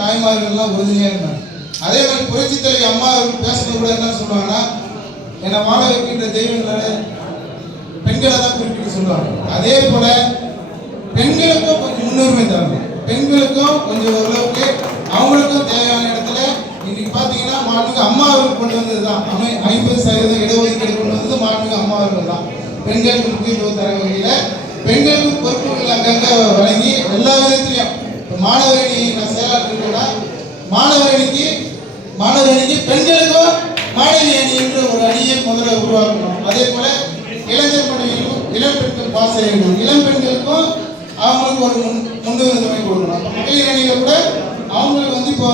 தாய்மார்கள்லாம் உறுதியாக இருந்தாங்க. அதே மாதிரி புரட்சி தலைவி அம்மா அவர்கள் பேசுறது கூட என்ன சொல்லுவாங்கன்னா, என்னை வாழ வைக்கின்ற தெய்வங்களை பெண்களை தான் குறிப்பிட்டு சொல்லுவாங்க. அதே போல பெண்களுக்கும் கொஞ்சம் முன்னுரிமை தரணும். பெண்களுக்கும் கொஞ்சம் ஓரளவுக்கு அவங்களுக்கும் தேவையான இடத்துல இன்னைக்கு பார்த்தீங்கன்னா மாண்புமிகு அம்மா அவர்கள் கொண்டு வந்தது தான் 50% இடஒதுக்கீடு கொண்டு வந்தது மாண்புமிகு அம்மா அவர்கள் தான். பெண்களுக்கு முக்கியத்துவம் தர வகையில் பெண்களுக்கு பொறுப்புகள் அங்கங்கே வழங்கி எல்லா விதத்திலையும் இப்போ மாணவரணி நான் செயலாற்றுனா மாணவரணிக்கு பெண்களுக்கும் மாணவி அணி என்ற ஒரு அணியை முதல்ல உருவாக்கணும். அதே போல இளைஞர் பணிகளுக்கும் இளம் பெண்கள் பாஸ் செய்யணும். இளம் பெண்களுக்கும் அவங்களுக்கு ஒரு முன்னுரிமை கொடுக்கணும். மகளிர் அணியில் கூட அவங்களுக்கு இப்போ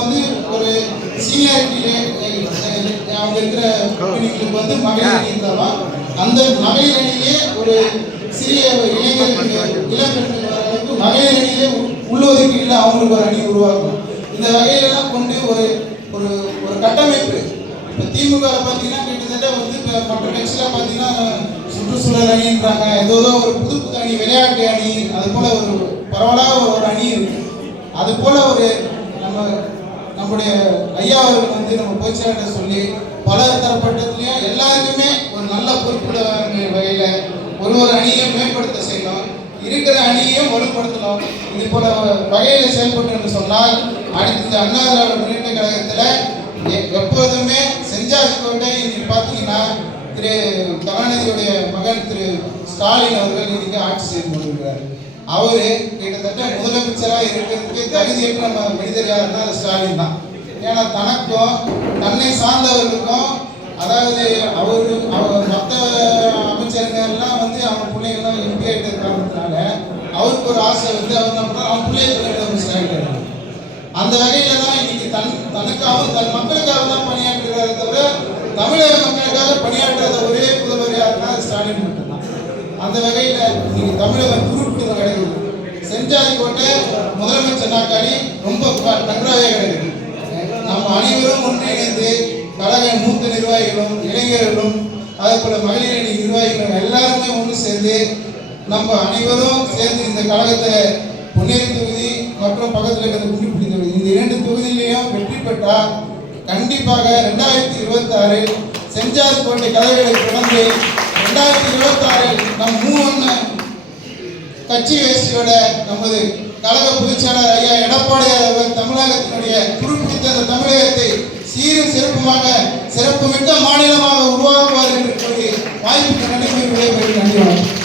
ஒரு சீனியாரிட்டியில அவங்க இருக்கிற பெண்களுக்கு மகளிர் அணி இருந்தாலும் அந்த மகளிர் அணியிலே ஒரு சிறிய இளைஞர்கள் இளம் பெண்கள் வர அளவுக்கு மகளிர் அணியிலே உள்ளொதுக்கீட்டில் அவங்களுக்கு ஒரு அணி உருவாக்கணும். இந்த வகையிலெல்லாம் கொண்டு ஒரு ஒரு ஒரு கட்டமைப்பு இப்போ திமுக பார்த்தீங்கன்னா கிட்டத்தட்ட இப்போ மற்ற கட்சியெலாம் பார்த்தீங்கன்னா சுற்றுச்சூழல் அணின்றாங்க, ஏதோ ஒரு புது புது அணி, விளையாட்டு அணி, அது போல் ஒரு பரவலாக ஒரு அணி இருக்குது. அது போல் ஒரு நம்முடைய ஐயா அவர்கள் நம்ம பொதுச்செயலாளர் சொல்லி பல தரப்பட்டதுலையும் எல்லாருக்குமே ஒரு நல்ல பொறுப்புள்ள வகையில் ஒரு அணியை மேம்படுத்த செய்யணும், இருக்கிற அணியையும் வலுப்படுத்தணும். இது போல வகையில் செயல்பட்டு என்று சொன்னால் அடுத்த அண்ணா திராவிட முன்னேற்ற கழகத்தில் எப்போதுமே செஞ்சாசிக்கோட்டை இன்னைக்கு பார்த்தீங்கன்னா திரு கருணாநிதியுடைய மகன் திரு ஸ்டாலின் அவர்கள் இன்னைக்கு ஆட்சி செய்து கொண்டிருக்கிறார். அவரு கிட்டத்தட்ட முதலமைச்சராக இருக்கிறதுக்கு தகுதியற்ற மனிதர் யாருன்னா ஸ்டாலின் தான். ஏன்னா தனக்கும் தன்னை சார்ந்தவர்களுக்கும், அதாவது அவர் மற்ற அமைச்சர்கள்லாம் அவங்க பிள்ளைங்கள்லாம் எம்பியா இருக்கிற காரணத்தினால அவருக்கு ஒரு ஆசை அவர் என்ன பண்ணார், அவன் பிள்ளைங்க ஸ்டாலின். அந்த வகையில தான் இன்னைக்கு தனக்காகவும் தன் மக்களுக்காக தான் பணியாற்றுகிறத தவிர தமிழக மக்களுக்காக பணியாற்றாத ஒரே முதல்வர் யாருன்னா ஸ்டாலின் மட்டும்தான். அந்த வகையில் இன்னைக்கு தமிழகம் துருப்பிட்டு கிடைக்குது. செஞ்சாதிக்கோட்டை முதலமைச்சர் நாற்காலி ரொம்ப நன்றாக கிடைக்குது. நம்ம அனைவரும் ஒன்றிணைந்து கழக மூத்த நிர்வாகிகளும் இளைஞர்களும் அதே போல மகளிர் அணி நிர்வாகிகளும் எல்லாருமே ஒன்று சேர்ந்து நம்ம அனைவரும் சேர்ந்து இந்த கழகத்தை பொன்னேரி தொகுதி மற்றும் பக்கத்தில் இருக்கிற குண்டிப்பிடி தொகுதி இந்த 2 தொகுதியிலையும் வெற்றி பெற்றால் கண்டிப்பாக 2026 செஞ்சாதிக்கோட்டை கழகங்களை தொடர்ந்து 2026 நம் 3 கட்சி வேஷ்டியோட நமது கழக பொதுச்செயலாளர் ஐயா எடப்பாடி அவர்கள் தமிழகத்தினுடைய குறிப்பிட்ட அந்த தமிழகத்தை சீரும் சிறப்புமிக்க மாநிலமாக உருவாக்குவார் என்று கூறி வாய்ப்புக்கு நன்றி.